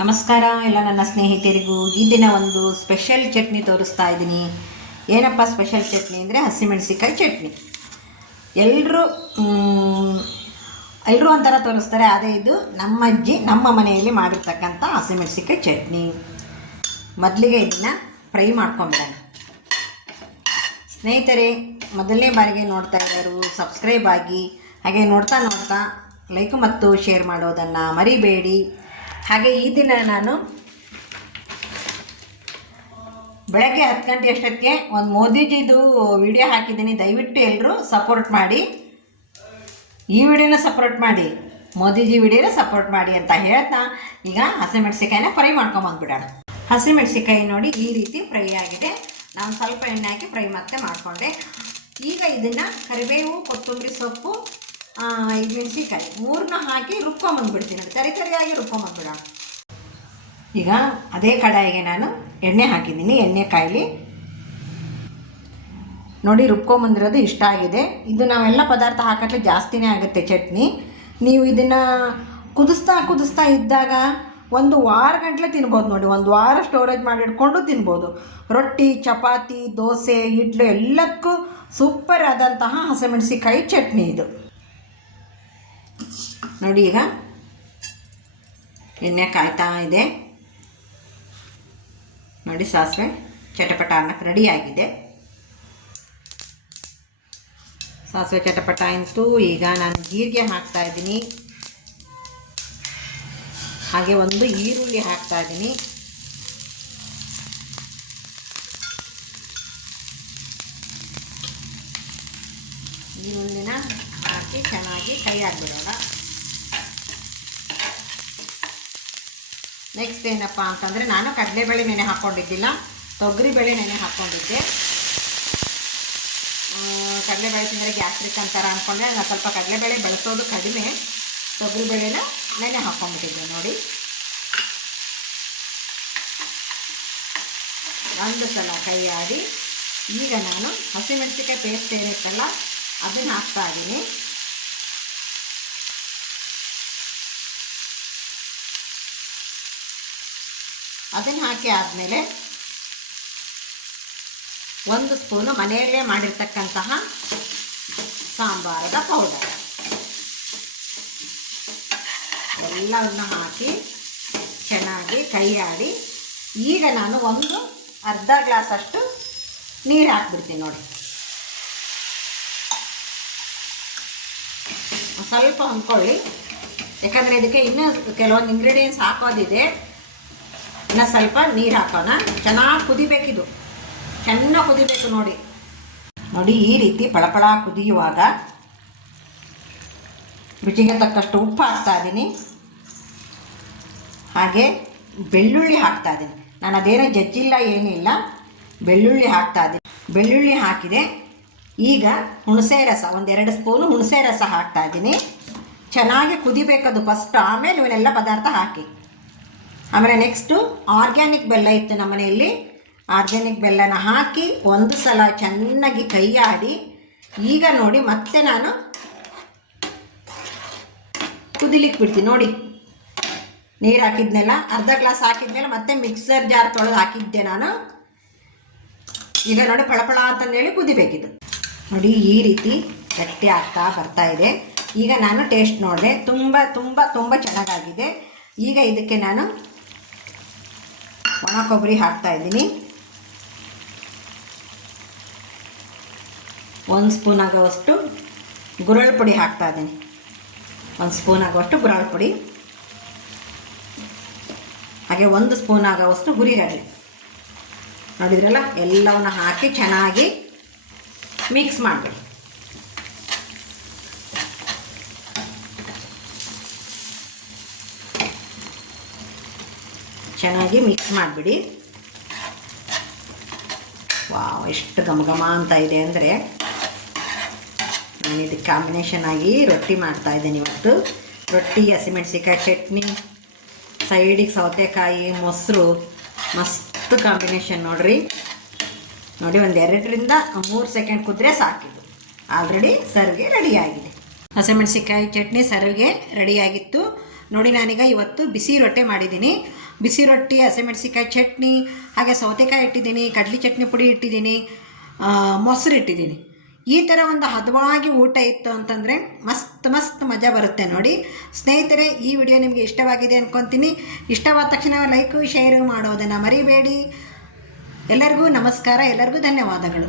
ನಮಸ್ಕಾರ ಎಲ್ಲ ನನ್ನ ಸ್ನೇಹಿತರಿಗೂ. ಈ ದಿನ ಒಂದು ಸ್ಪೆಷಲ್ ಚಟ್ನಿ ತೋರಿಸ್ತಾ ಇದ್ದೀನಿ. ಏನಪ್ಪ ಸ್ಪೆಷಲ್ ಚಟ್ನಿ ಅಂದರೆ? ಹಸಿಮೆಣಸಿಕಾಯಿ ಚಟ್ನಿ. ಎಲ್ಲರೂ ಎಲ್ಲರೂ ಒಂಥರ ತೋರಿಸ್ತಾರೆ. ಅದೇ ಇದು ನಮ್ಮ ಅಜ್ಜಿ, ನಮ್ಮ ಮನೆಯಲ್ಲಿ ಮಾಡಿರ್ತಕ್ಕಂಥ ಹಸಿಮೆಣಸಿಕಾಯಿ ಚಟ್ನಿ. ಮೊದಲಿಗೆ ಇದನ್ನ ಫ್ರೈ ಮಾಡ್ಕೊಂಬಿಡೋಣ ಸ್ನೇಹಿತರೆ, ಮೊದಲನೇ ಬಾರಿಗೆ ನೋಡ್ತಾ ಇರೋರು ಸಬ್ಸ್ಕ್ರೈಬ್ ಆಗಿ, ಹಾಗೆ ನೋಡ್ತಾ ನೋಡ್ತಾ ಲೈಕ್ ಮತ್ತು ಶೇರ್ ಮಾಡೋದನ್ನು ಮರಿಬೇಡಿ. ಹಾಗೆ ಈ ದಿನ ನಾನು ಬೆಳಗ್ಗೆ ಹತ್ತು ಗಂಟೆ ಅಷ್ಟೊತ್ತಿಗೆ ಒಂದು ಮೋದಿಜಿದು ವಿಡಿಯೋ ಹಾಕಿದ್ದೀನಿ. ದಯವಿಟ್ಟು ಎಲ್ಲರೂ ಸಪೋರ್ಟ್ ಮಾಡಿ. ಈ ವಿಡಿಯೋನ ಸಪೋರ್ಟ್ ಮಾಡಿ. ಮೋದಿಜಿ ವಿಡಿಯೋನ ಸಪೋರ್ಟ್ ಮಾಡಿ ಅಂತ ಹೇಳ್ತಾ ಈಗ ಹಸಿಮೆಣಸಿಕಾಯಿನ ಫ್ರೈ ಮಾಡ್ಕೊಂಬಂದ್ಬಿಡೋಣ ಹಸಿಮೆಣಸಿಕಾಯಿ ನೋಡಿ ಈ ರೀತಿ ಫ್ರೈ ಆಗಿದೆ. ನಾನು ಸ್ವಲ್ಪ ಎಣ್ಣೆ ಹಾಕಿ ಫ್ರೈ ಮತ್ತೆ ಮಾಡಿಕೊಂಡೆ. ಈಗ ಇದನ್ನು ಕರಿಬೇವು, ಕೊತ್ತಂಬರಿ ಸೊಪ್ಪು ಇದು ಮೆಣಸಿನ್ಕಾಯಿ. ಮೂರನ್ನ ಹಾಕಿ ರುಬ್ಕೊಂಬಂದ್ಬಿಡ್ತೀನಿ ತರಿ ತರಿಯಾಗಿ ರುಬ್ಕೊಂಬಂದ್ಬಿಡೋಣ ಈಗ ಅದೇ ಕಡಾಯಿಗೆ ನಾನು ಎಣ್ಣೆ ಹಾಕಿದ್ದೀನಿ. ಎಣ್ಣೆ ಕಾಯಿಲಿ. ನೋಡಿ ರುಬ್ಕೊಂಬಂದಿರೋದು ಇಷ್ಟ ಆಗಿದೆ. ಇದು ನಾವೆಲ್ಲ ಪದಾರ್ಥ ಹಾಕಟ್ಲೆ ಜಾಸ್ತಿನೇ ಆಗುತ್ತೆ ಚಟ್ನಿ. ನೀವು ಇದನ್ನು ಕುದಿಸ್ತಾ ಕುದಿಸ್ತಾ ಇದ್ದಾಗ ಒಂದು ವಾರ ಗಂಟಲೆ ತಿನ್ಬೋದು ನೋಡಿ. ಒಂದು ವಾರ ಸ್ಟೋರೇಜ್ ಮಾಡಿ ಇಟ್ಕೊಂಡು ತಿನ್ಬೋದು. ರೊಟ್ಟಿ, ಚಪಾತಿ, ದೋಸೆ, ಇಡ್ಲು ಎಲ್ಲಕ್ಕೂ ಸೂಪರ್ ಆದಂತಹ ಹಸಿಮೆಣಸಿಕಾಯಿ ಚಟ್ನಿ ಇದು. ನೋಡಿ ಈಗ ಎಣ್ಣೆ ಕಾಯ್ತಾ ಇದೆ. ನೋಡಿ ಸಾಸಿವೆ ಚಟಪಟ ಅನ್ನಕ್ಕೆ ಆಗಿದೆ. ಸಾಸಿವೆ ಚಟಪಟ ಅಂತು ಈಗ ನಾನು ಜೀರಿಗೆ ಹಾಕ್ತಾ ಇದ್ದೀನಿ. ಹಾಗೆ ಒಂದು ಈರುಳ್ಳಿ ಹಾಕ್ತಾ ಇದ್ದೀನಿ. ಈರುಳ್ಳಿನ ಹಾಕಿ ಚೆನ್ನಾಗಿ ಕೈ ಹಾಕ್ಬಿಡೋಣ ನೆಕ್ಸ್ಟ್ ಏನಪ್ಪ ಅಂತಂದರೆ ನಾನು ಕಡಲೆಬೇಳೆ ನೆನೆ ಹಾಕ್ಕೊಂಡಿದ್ದಿಲ್ಲ ತೊಗರಿಬೇಳೆ ನೆನೆ ಹಾಕ್ಕೊಂಡಿದ್ದೆ ಕಡಲೆಬೇಳೆ ತಿಂದರೆ ಗ್ಯಾಸ್ಟ್ರಿಕ್ ಅಂತಾರ ಅಂದ್ಕೊಂಡೆ ನಾನು ಸ್ವಲ್ಪ ಕಡಲೆಬೇಳೆ ಬಳಸೋದು ಕಡಿಮೆ. ತೊಗರಿಬೇಳೆನ ನೆನೆ ಹಾಕ್ಕೊಂಬಿಟ್ಟಿದ್ದೆ ನೋಡಿ. ಒಂದು ಸಲ ಕೈ ಆಡಿ, ಈಗ ನಾನು ಹಸಿಮೆಣಸಿಕಾಯಿ ಪೇಸ್ಟ್ ಏನಿತ್ತಲ್ಲ ಅದನ್ನು ಹಾಕ್ತಾ ಇದ್ದೀನಿ. ಅದನ್ನು ಹಾಕಿ ಆದಮೇಲೆ ಒಂದು ಸ್ಪೂನು ಮನೆಯಲ್ಲೇ ಮಾಡಿರ್ತಕ್ಕಂತಹ ಸಾಂಬಾರದ ಪೌಡರ್ ಎಲ್ಲವನ್ನು ಹಾಕಿ ಚೆನ್ನಾಗಿ ಕೈಯಾಡಿ ಈಗ ನಾನು ಒಂದು ಅರ್ಧ ಗ್ಲಾಸಷ್ಟು ನೀರು ಹಾಕ್ಬಿಡ್ತೀನಿ ನೋಡಿ. ಸ್ವಲ್ಪ ಅಂದ್ಕೊಳ್ಳಿ ಯಾಕಂದರೆ ಇದಕ್ಕೆ ಇನ್ನೂ ಕೆಲವೊಂದು ಇಂಗ್ರೀಡಿಯೆಂಟ್ಸ್ ಹಾಕೋದಿದೆ. ಇನ್ನು ಸ್ವಲ್ಪ ನೀರು ಹಾಕೋಣ. ಚೆನ್ನಾಗಿ ಕುದಿಬೇಕಿದು. ಚೆನ್ನಾಗಿ ಕುದಿಬೇಕು ನೋಡಿ. ನೋಡಿ, ಈ ರೀತಿ ಪಳಪಳ ಕುದಿಯುವಾಗ ರುಚಿಗೆ ತಕ್ಕಷ್ಟು ಉಪ್ಪು ಹಾಕ್ತಾ ಇದ್ದೀನಿ. ಹಾಗೆ ಬೆಳ್ಳುಳ್ಳಿ ಹಾಕ್ತಾ ಇದ್ದೀನಿ. ನಾನು ಅದೇನೋ ಜಜ್ಜಿಲ್ಲ ಏನಿಲ್ಲ ಬೆಳ್ಳುಳ್ಳಿ ಹಾಕ್ತಾ ಇದ್ದೀನಿ. ಬೆಳ್ಳುಳ್ಳಿ ಹಾಕಿದೆ. ಈಗ ಹುಣಸೆ ರಸ, ಒಂದೆರಡು ಸ್ಪೂನು ಹುಣಸೆ ರಸ ಹಾಕ್ತಾ ಇದ್ದೀನಿ. ಚೆನ್ನಾಗಿ ಕುದಿಬೇಕದು ಫಸ್ಟ್ ಆಮೇಲೆ ಇವನ್ನೆಲ್ಲ ಪದಾರ್ಥ ಹಾಕಿ. ಆಮೇಲೆ ನೆಕ್ಸ್ಟು ಆರ್ಗ್ಯಾನಿಕ್ ಬೆಲ್ಲ ಇತ್ತು ನಮ್ಮ ಮನೆಯಲ್ಲಿ. ಆರ್ಗ್ಯಾನಿಕ್ ಬೆಲ್ಲನ ಹಾಕಿ ಒಂದು ಸಲ ಚೆನ್ನಾಗಿ ಕೈಯಾಡಿ, ಈಗ ನೋಡಿ ಮತ್ತೆ ನಾನು ಕುದಿಲಿಕ್ಕೆ ಬಿಡ್ತೀನಿ. ನೋಡಿ, ನೀರು ಹಾಕಿದ್ನೆಲ್ಲ, ಅರ್ಧ ಗ್ಲಾಸ್ ಹಾಕಿದ್ಮೇಲೆ ಮತ್ತೆ ಮಿಕ್ಸರ್ ಜಾರ್ ತೊಳೆದು ಹಾಕಿದ್ದೆ ನಾನು. ಈಗ ನೋಡಿ ಪಳಪಳ ಅಂತಂದೇಳಿ ಕುದಿಬೇಕಿದು. ನೋಡಿ, ಈ ರೀತಿ ಗಟ್ಟಿ ಆಗ್ತಾ ಬರ್ತಾ ಇದೆ. ಈಗ ನಾನು ಟೇಸ್ಟ್ ನೋಡಿದೆ, ತುಂಬ ತುಂಬ ತುಂಬ ಚೆನ್ನಾಗಾಗಿದೆ. ಈಗ ಇದಕ್ಕೆ ನಾನು ಒಣ ಕೊಬ್ಬರಿ ಹಾಕ್ತಾ ಇದ್ದೀನಿ. ಒಂದು ಸ್ಪೂನ್ ಆಗೋವಷ್ಟು ಗುರಳ್ ಪುಡಿ ಹಾಕ್ತಾ ಇದ್ದೀನಿ. ಒಂದು ಸ್ಪೂನ್ ಆಗುವಷ್ಟು ಗುರಳ್ ಪುಡಿ. ಹಾಗೆ ಒಂದು ಸ್ಪೂನ್ ಆಗೋವಷ್ಟು ಗುರಿ ಹುರಿಗಡಲೆ ನೋಡಿದ್ರಲ್ಲ? ಎಲ್ಲವನ್ನು ಹಾಕಿ ಚೆನ್ನಾಗಿ ಮಿಕ್ಸ್ ಮಾಡಿಬಿಡಿ ಚೆನ್ನಾಗಿ ಮಿಕ್ಸ್ ಮಾಡಿಬಿಡಿ. ವಾವ್, ಎಷ್ಟು ಘಮ ಘಮ ಅಂತ ಇದೆ ಅಂದರೆ ನಾನು ಇದಕ್ಕೆ ಕಾಂಬಿನೇಷನ್ ಆಗಿ ರೊಟ್ಟಿ ಮಾಡ್ತಾ ಇದ್ದೀನಿ ಇವತ್ತು. ರೊಟ್ಟಿ ಹಸಿಮೆಣಸಿಕಾಯಿ ಚಟ್ನಿ ಸೈಡಿಗೆ ಸೌತೆಕಾಯಿ, ಮೊಸರು, ಮಸ್ತ್ ಕಾಂಬಿನೇಷನ್ ನೋಡ್ರಿ. ನೋಡಿ, ಒಂದು ಎರಡರಿಂದ ಮೂರು ಸೆಕೆಂಡ್ ಕುದ್ರೆ ಸಾಕಿದ್ದು. ಆಲ್ರೆಡಿ ಸರ್ಗೆ ರೆಡಿಯಾಗಿದೆ ಹಸಿಮೆಣಸಿಕಾಯಿ ಚಟ್ನಿ ಸರ್ವಿಗೆ ರೆಡಿಯಾಗಿತ್ತು ನೋಡಿ, ನಾನೀಗ ಇವತ್ತು ಬಿಸಿ ರೊಟ್ಟೆ ಮಾಡಿದ್ದೀನಿ. ಬಿಸಿ ರೊಟ್ಟಿ ಹಸಿಮೆಣಸಿಕಾಯಿ ಚಟ್ನಿ, ಹಾಗೆ ಸೌತೆಕಾಯಿ ಇಟ್ಟಿದ್ದೀನಿ, ಕಡ್ಲಿ ಚಟ್ನಿ ಪುಡಿ ಇಟ್ಟಿದ್ದೀನಿ ಮೊಸರು ಇಟ್ಟಿದ್ದೀನಿ. ಈ ಥರ ಒಂದು ಹದವಾಗಿ ಊಟ ಇತ್ತು ಅಂತಂದರೆ ಮಸ್ತ್ ಮಸ್ತ್ ಮಜಾ ಬರುತ್ತೆ ನೋಡಿ. ಸ್ನೇಹಿತರೆ, ಈ ವಿಡಿಯೋ ನಿಮಗೆ ಇಷ್ಟವಾಗಿದೆ ಅಂದ್ಕೊತೀನಿ ಇಷ್ಟವಾದ ತಕ್ಷಣ ಲೈಕು, ಶೇರು ಮಾಡೋದನ್ನು ಮರಿಬೇಡಿ. ಎಲ್ಲರಿಗೂ ನಮಸ್ಕಾರ, ಎಲ್ಲರಿಗೂ ಧನ್ಯವಾದಗಳು.